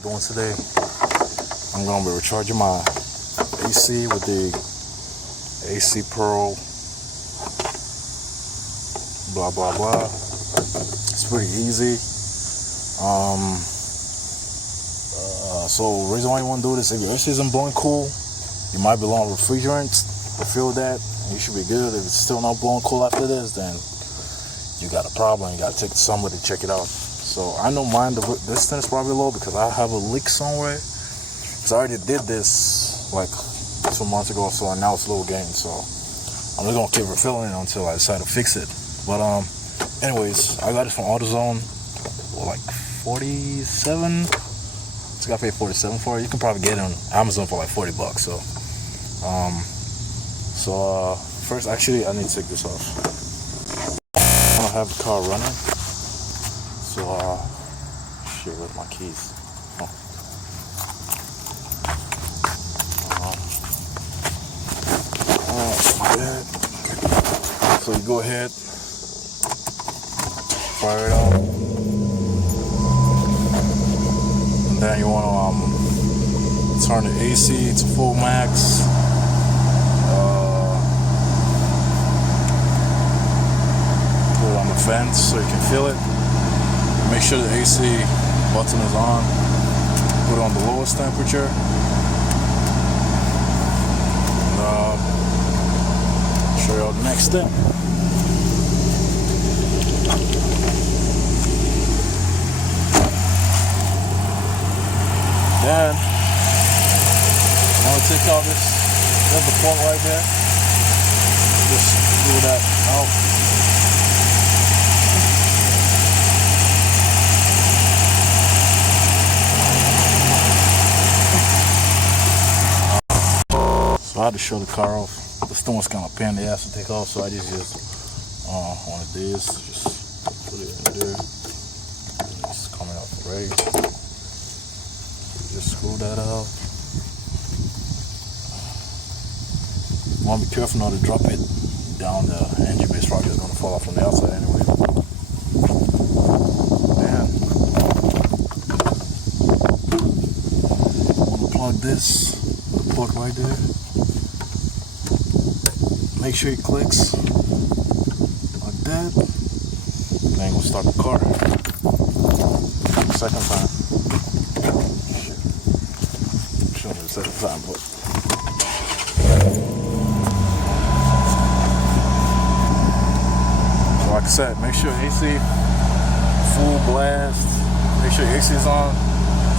Doing today, I'm gonna be recharging my AC with the AC Pearl blah blah blah. It's pretty easy. So the reason why you want to do this, if your AC isn't blowing cool, you might be low on refrigerant. Refill that, and you should be good. If it's still not blowing cool after this, then you got a problem. You gotta take somebody to check it out. So I know mine, the distance is probably low because I have a leak somewhere. Because I already did this like 2 months ago, so now it's low again. So I'm just gonna keep refilling it until I decide to fix it. But anyways, I got it from AutoZone for like 47. It's got to pay 47 for it. You can probably get it on Amazon for like $40. So first, actually, I need to take this off. I don't have the car running. So, shit, where's my keys? Oh. My bad. So you go ahead, fire it up, and then you want to turn the AC to full max. Put it on the vent so you can feel it. Make sure the AC button is on. Put it on the lowest temperature. And, show you the next step. Then, I'm going to take out there's the plug right there. Just screw that out. So I had to show the car off. This thing was kind of a pain in the ass to take off, so I just used one of these. Just put it in there. It's coming out right. Just screw that out. You want to be careful not to drop it down the engine base. Probably just going to fall off from the outside anyway. Man, I'm going to plug this. The plug right there. Make sure it clicks like that. Then we'll start the car. Second time. Show me the second time, but so like I said, make sure AC full blast. Make sure your AC is on.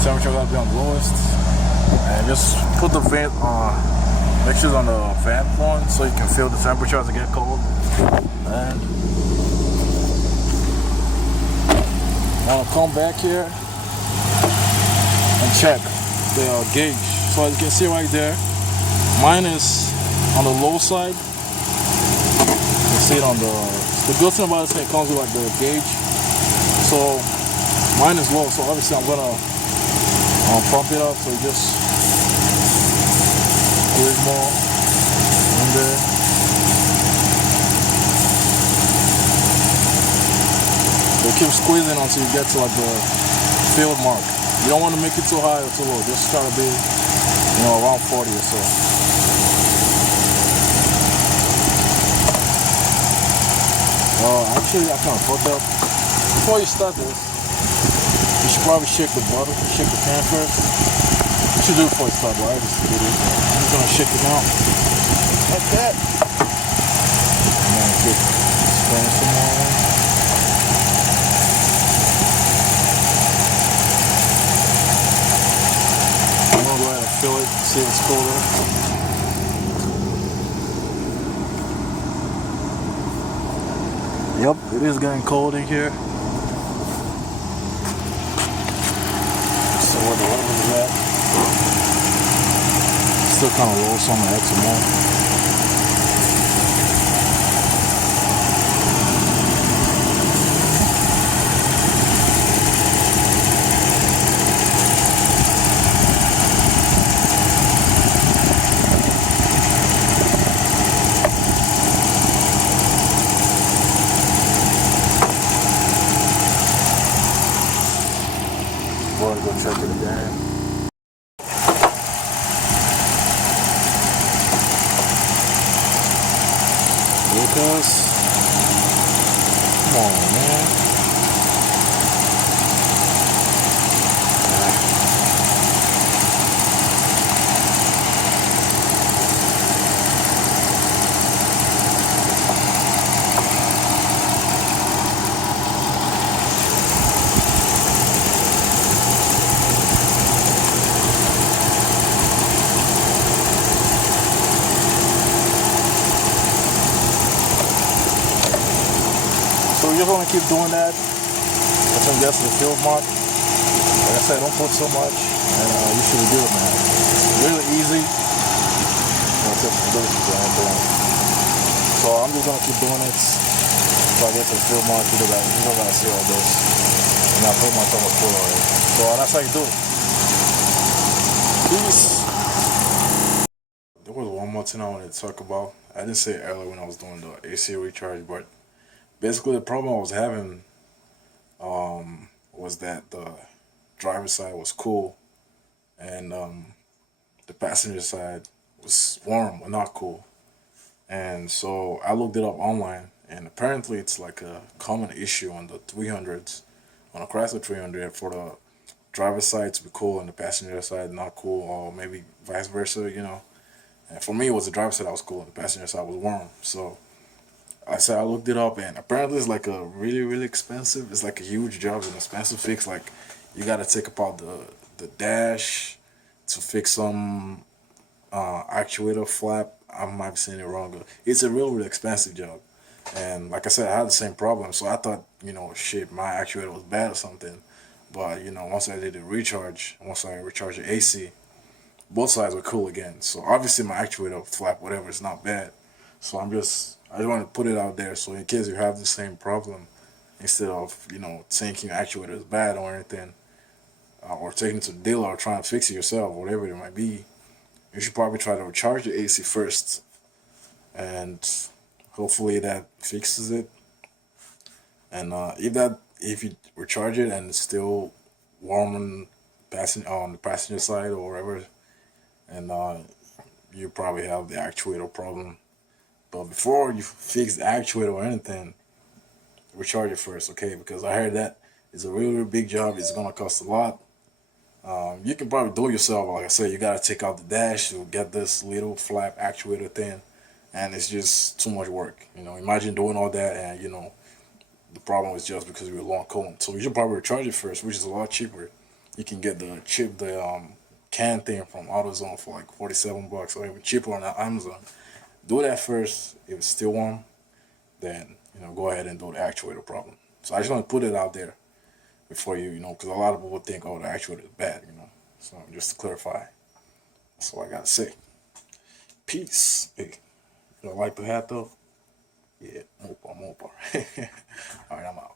Temperature gotta be on the lowest, and just put the vent on. Make sure it's on the fan one so you can feel the temperature as it gets cold. And want to come back here and check the gauge. So as you can see right there, mine is on the low side. You can see it on the good thing about this thing, it comes with like the gauge. So mine is low, so obviously I'm gonna pump it up, so you just there's more in there. So keep squeezing until you get to like the field mark. You don't want to make it too high or too low. Just try to be, around 40 or so. Actually, I kind of fucked up. Before you start this, you should probably shake the bottle, shake the pan first. You should do it before you start, right? Just do this. I'm just gonna shake it out like that. And then keep spraying some more. I'm gonna go ahead and fill it, see if it's colder. Yep, it is getting cold in here. So where the level is at. Still kind of low, so I'm gonna add some more. check it again. Lucas, come on, man. So you're gonna keep doing that. I think that's the field mark. Like I said, don't put so much, and you should be good, man. It's really easy. So I'm just gonna keep doing it until I get to the field mark. You don't gotta see all this. And I pretty much almost full already. So that's how you do it. Peace. There was one more thing I wanted to talk about. I didn't say it earlier when I was doing the AC recharge, but basically the problem I was having was that the driver's side was cool and the passenger side was warm or not cool. And so I looked it up online, and apparently it's like a common issue on the 300s, on a Chrysler 300, for the driver's side to be cool and the passenger side not cool, or maybe vice versa. And for me, it was the driver's side that was cool and the passenger side was warm. So I said I looked it up, and apparently it's like a really really expensive. It's like a huge job, it's an expensive fix. Like you got to take apart the dash to fix some actuator flap. I might be saying it wrong, but it's a really expensive job. And like I said, I had the same problem, so I thought, shit, my actuator was bad or something. But once I did the recharge, once I recharged the AC, both sides were cool again. So obviously my actuator flap, whatever, is not bad. So I just want to put it out there, so in case you have the same problem, instead of thinking your actuator is bad or anything, or taking it to the dealer or trying to fix it yourself, whatever it might be, you should probably try to recharge the AC first, and hopefully that fixes it. And if you recharge it and it's still warm on the passenger side or wherever, and you probably have the actuator problem. But before you fix the actuator or anything, recharge it first, okay? Because I heard that it's a really big job. It's gonna cost a lot. You can probably do it yourself. Like I said, you gotta take out the dash to get this little flap actuator thing, and it's just too much work. Imagine doing all that, and the problem is just because you're long coolant. So you should probably recharge it first, which is a lot cheaper. You can get the can thing from AutoZone for like $47, or even cheaper on Amazon. Do that first. If it's still warm, then go ahead and do the actuator problem. So I just want to put it out there before because a lot of people think, oh, the actuator is bad. So just to clarify, that's all I gotta say. Peace. Hey, you like the hat though? Yeah, more. All right, I'm out.